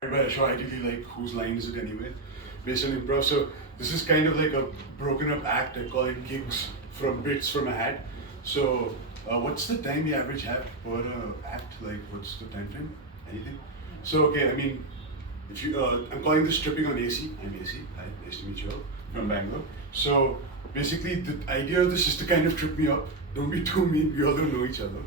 by a show, ideally like whose line is it anyway, based on improv. So this is kind of like a broken up act. I call it gigs from bits from a hat. So what's the time we average have per act? Like what's the time frame? Anything? So okay, I mean, if you, I'm calling this tripping on AC. I'm AC. Hi, nice to meet you all from Bangalore. So basically, the idea of this is to kind of trip me up. Don't be too mean. We all don't know each other.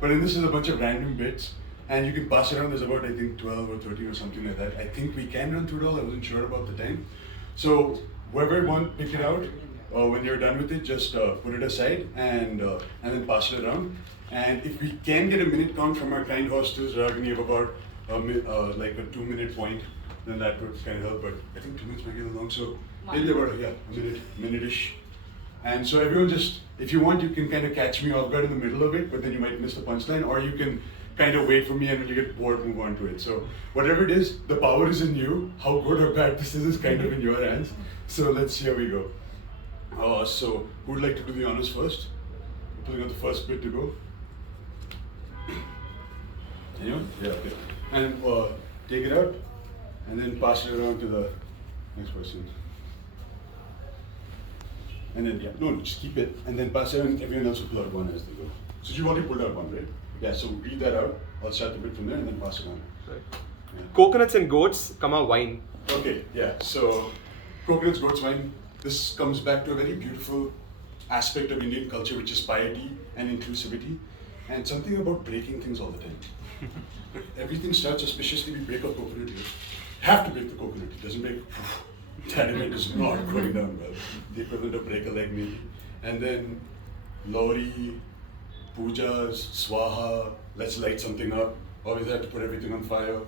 But then this is a bunch of random bits, and you can pass around. There's about I think 12 or 13 or something like that. I think we can run through it all. I wasn't sure about the time. So whoever wants, pick it out. When you're done with it, just put it aside and then pass it around. And if we can get a minute count from our kind hostels, rather than give about like a 2 minute point, then that would kind of help. But I think 2 minutes might get along. So maybe about a minute-ish. And so everyone just, if you want, you can kind of catch me off guard in the middle of it, but then you might miss the punchline, or you can kind of wait for me and when you get bored, move on to it. So whatever it is, the power is in you. How good or bad this is kind of in your hands. So let's see how we go. So who would like to do the honors first? Putting out the first bit to go. Anyone? Yeah, okay. And take it out, and then pass it around to the next person. And then, no, just keep it, and then pass it on, everyone else will pull out one as they go. So you've already pulled out one, right? Yeah, so read that out. I'll start the bit from there and then pass it on. Yeah. Coconuts and goats, wine. Okay, yeah, so coconuts, goats, wine. This comes back to a very beautiful aspect of Indian culture, which is piety and inclusivity, and something about breaking things all the time. Everything starts auspiciously, we break a coconut here. Have to break the coconut, it doesn't break. That event is not going down well. The equivalent of break a leg maybe. And then Lori, pujas, swaha, let's light something up. Always have to put everything on fire.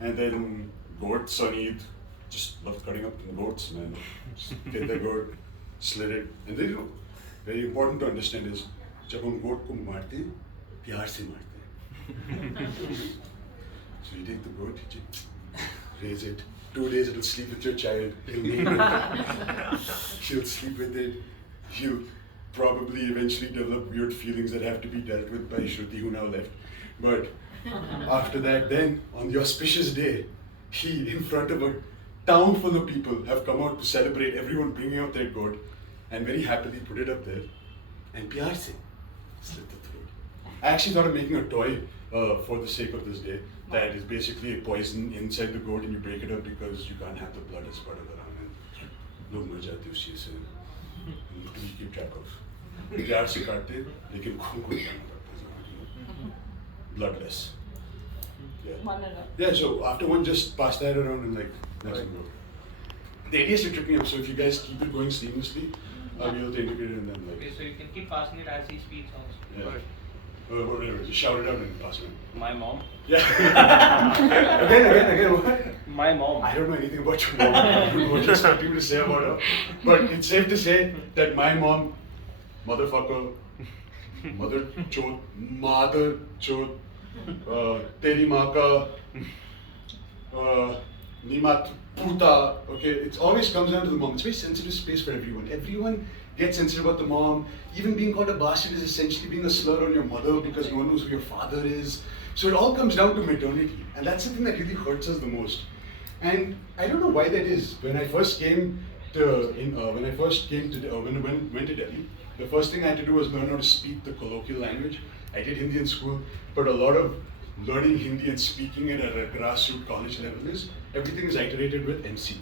And then goats on Eid. Just love cutting up goats, man. Just get the goat, slit it. And then, you know, very important to understand is, जब हम goat को मारते हैं, प्यार से मारते हैं. So you take the goat, you raise it. 2 days it'll sleep with your child. He'll name it. She'll sleep with it. He'll probably eventually develop weird feelings that have to be dealt with by Shruti, who now left. But after that, then on the auspicious day, he, in front of a town full of people, have come out to celebrate. Everyone bringing out their goat, and very happily put it up there. And pyar se slit the throat. I actually thought of making a toy for the sake of this day. That is basically a poison inside the goat and you break it up because you can't have the blood as part of the ramen. लोग मर जाते उस चीज़ से. You keep track of. प्यार से काटते, लेकिन खून को निकालना पड़ता है. Bloodless. Yeah. Yeah. So after one, just pass that around and like that's it. The idea is to trick me up. So if you guys keep it going seamlessly, I'll be able to integrate it and then like. Okay, so you can keep passing it as he speaks also. Yeah. Whatever, just shout it out and pass it. My mom. Yeah. again, what? My mom. I don't know anything about your mom. I don't know what you're expecting me to say about her. But it's safe to say that my mom, motherfucker, mother chod, teri maa ka, nimat puta, okay, it always comes down to the mom. It's a very sensitive space for everyone. Everyone gets sensitive about the mom. Even being called a bastard is essentially being a slur on your mother because no one knows who your father is. So it all comes down to maternity, and that's the thing that really hurts us the most. And I don't know why that is. When I first came to when I went to Delhi, the first thing I had to do was learn how to speak the colloquial language. I did Hindi in school, but a lot of learning Hindi and speaking it at a grassroots college level is everything is iterated with MC.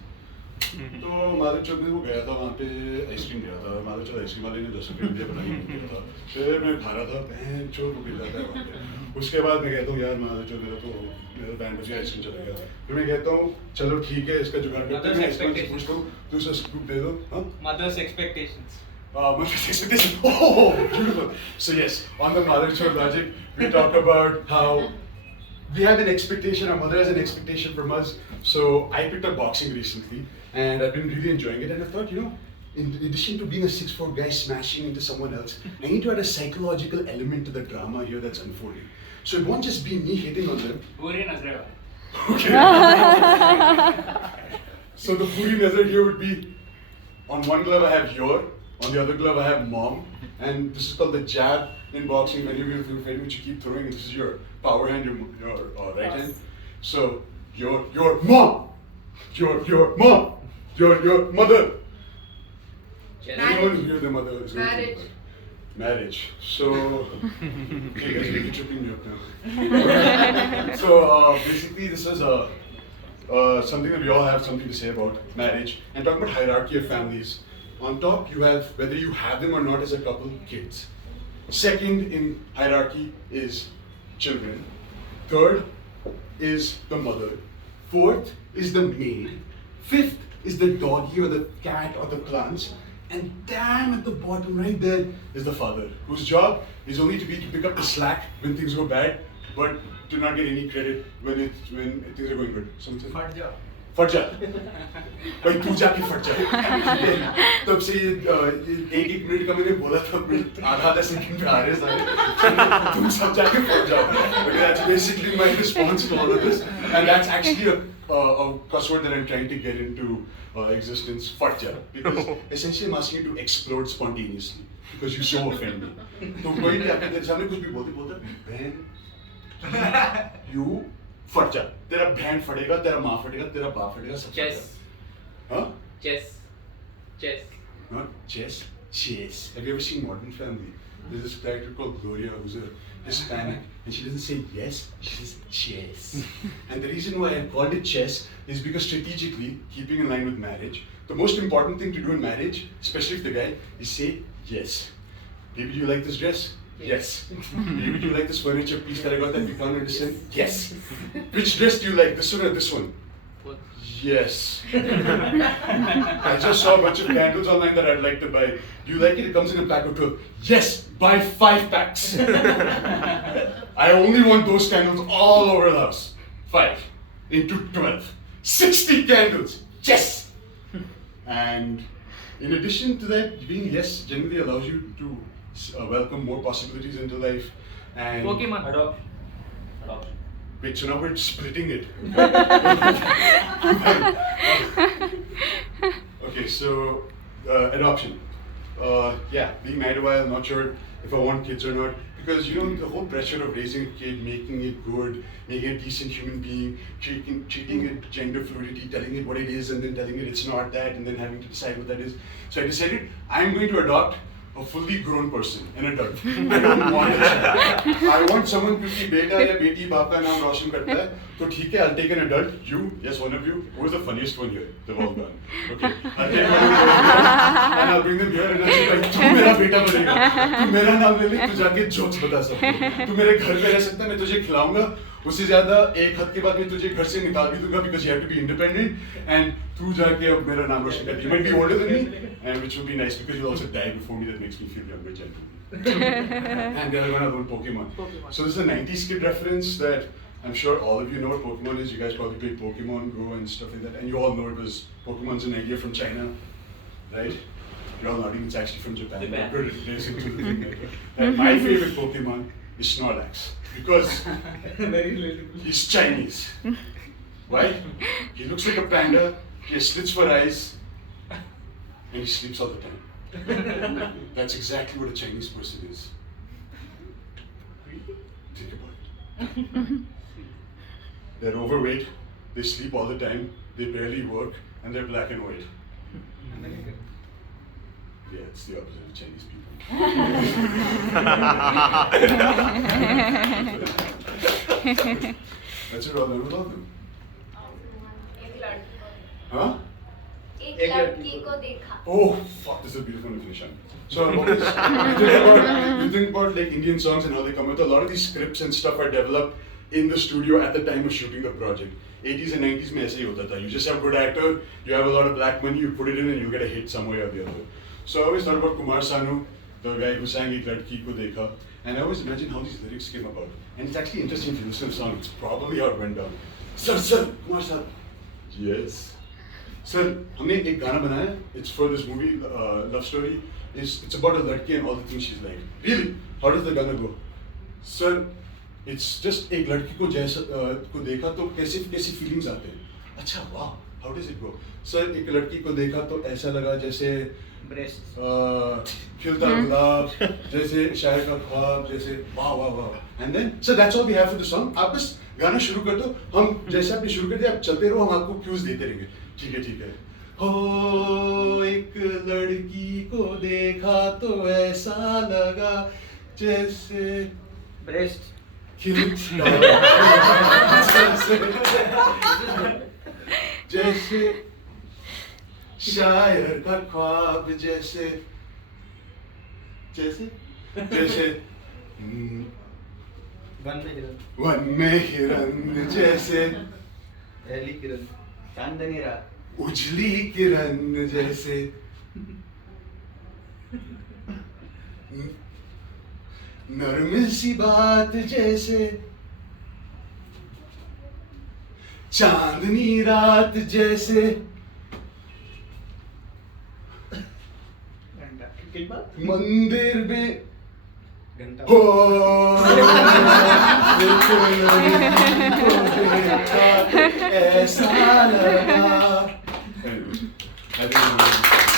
तो माधव चौक में वो गया था वहाँ पे ice cream दिया था माधव चौक ice cream वाले ने 10 रुपये दिया बनाई दिया था फिर मैं खा रहा था बहन चोर रुपये जाता है वहाँ पे उसके बाद मैं कहता हूँ यार माधव चौक मेरा बैंड बज गया आइसक्रीम चला गया फिर मैं कहता हूँ चलो ठीक है इसका जुगाड़ करते हैं मैं आइसक्रीम से पूछता हूँ दूसरा स्कूप दे दो हाँ Mother's expectations. Mother's expectation. Oh, beautiful. So yes, on the Mother Chode logic, we talk about how we have an expectation, our mother has an expectation from us. So I picked up boxing recently and I've been really enjoying it and I thought, you know, in addition to being a 6'4" guy smashing into someone else, I need to add a psychological element to the drama here that's unfolding. So it won't just be me hitting on them. Puri Nazreva. Okay. So the Puri Nazar here would be, on one glove I have your, on the other glove I have mom, and this is called the jab in boxing, when you're fighting, which you keep throwing, and this is your power hand, your right hand. So your mom, your mom, your mother. Anyone hear the mother is going to think about marriage. So, okay guys, you're tripping me up now. So basically, this is something that we all have something to say about marriage and talk about hierarchy of families. On top, you have whether you have them or not as a couple, kids. Second in hierarchy is children. Third is the mother. Fourth is the maid. Fifth is the doggy or the cat or the plants. And damn at the bottom right there is the father, whose job is only to pick up the slack when things go bad, but to not get any credit when things are going good. Something. फट जा भाई तू जाके फट जा तब से एक मिनट का मैंने बोला था आधा सेकंड पे आ रहे सारे तुम सब जाके फट जाओ but that's basically my response to all of this and that's actually a cuss word that I'm trying to get into existence फट जा because essentially I'm asking you to explode spontaneously because you so offend me तो कोई भी आपके तेरे सामने कुछ भी बोलते बहन you फट जा तेरा बहन फटेगा तेरा माँ फटेगा तेरा बाप फटेगा सब Chess. Huh? Chess. Not chess, chess. Have you ever seen Modern Family? There's this character called Gloria who's a Hispanic and she doesn't say yes, she says chess. And the reason why I called it chess is because strategically, keeping in line with marriage, the most important thing to do in marriage, especially if the guy, is say yes. Baby, do you like this dress? Yes. Baby, do you like this furniture piece that I got that we can't understand? Yes. Which dress do you like, this one or this one? What? Yes. I just saw a bunch of candles online that I'd like to buy. Do you like it? It comes in a pack of 12. Yes, buy 5 packs. I only want those candles all over the house. 5 into 12. 60 candles. Yes. And in addition to that, being yes generally allows you to welcome more possibilities into life. And Pokemon. Adoption. wait, so now we're splitting it. Okay, so adoption. Yeah, being married a while, I'm not sure if I want kids or not. Because you know the whole pressure of raising a kid, making it good, making it a decent human being, treating it gender fluidity, telling it what it is, and then telling it it's not that, and then having to decide what that is. So I decided I'm going to adopt a fully grown person, an adult. I don't want a child. I want someone क्योंकि बेटा या बेटी बाप का नाम रोशन करता है, तो ठीक है, I'll take an adult. You, yes, one of you. Who is the funniest one here? They've all gone. Okay, I'll take one of you and I'll bring them here and I'll say, भाई तू मेरा बेटा बनेगा, तू मेरा नाम ले ले, तू जाके jokes बता सकता, तू मेरे घर पे रह सकता है, मैं तुझे खिलाऊंगा. उससे ज़्यादा एक हद के बाद मैं तुझे घर से निकाल भी दूंगा because you have to be independent and तू जाके अब मेरा नाम रोशन कर. You might be older than me, and which would be nice because you'll also die before me. That makes me feel younger generally. And the other one, I love Pokemon. So this is a 90s kid reference that I'm sure all of you know what Pokemon is. You guys probably played Pokemon Go and stuff like that, and you all know it was Pokemon's an idea from China, right? You're all nodding. It's actually from Japan. We're replacing to the thing. And my favorite Pokemon is Snorlax because he's Chinese. Why? He looks like a panda. He has slits for eyes, and he sleeps all the time. That's exactly what a Chinese person is. Think about it. They're overweight, they sleep all the time, they barely work, and they're black and white. Yeah, it's the opposite of Chinese people. That's what I love them. Huh? एक लड़की को देखा. Oh, fuck, this is a beautiful definition. So you think about like Indian songs and how they come out. A lot of these scripts and stuff are developed in the studio at the time of shooting the project. 80s and 90s में ऐसे ही होता था. You just have a good actor, you have a lot of black money, you put it in and you get a hit some way or the other. So I always thought about Kumar Sanu, the guy who sang एक लड़की को देखा, and I always imagine how these lyrics came about. And it's actually interesting if you listen to the song. It's probably how it went down. Sir, Kumar sir. Yes. Sir, हमने एक गाना बनाया. It's for this movie, Love Story. It's about a लड़की and all the things she's like. Really? How does the गाना go? Sir, it's just एक लड़की को जैसा को देखा तो कैसी feelings आते हैं. अच्छा, wow. How does it go? Sir, एक लड़की को देखा तो ऐसा लगा जैसे खिलता गुलाब, जैसे शायर का ख्वाब, जैसे वाह. And then, so that's all we have for the song. आप बस गाना शुरू कर दो, हम जैसे आपने शुरू कर दिया, आप चलते रहो, हम आपको cues देते रहेंगे. ठीक है. हो एक लड़की को देखा तो ऐसा लगा जैसे Breast. जैसे शायर का ख्वाब जैसे वन में हिरन जैसे पहली किरण. चांदनी रात. उजली किरण जैसे नर्म सी बात जैसे चांदनी रात जैसे मंदिर में घंटा. हो एक लड़की को देखा ऐसा लगा. I don't know.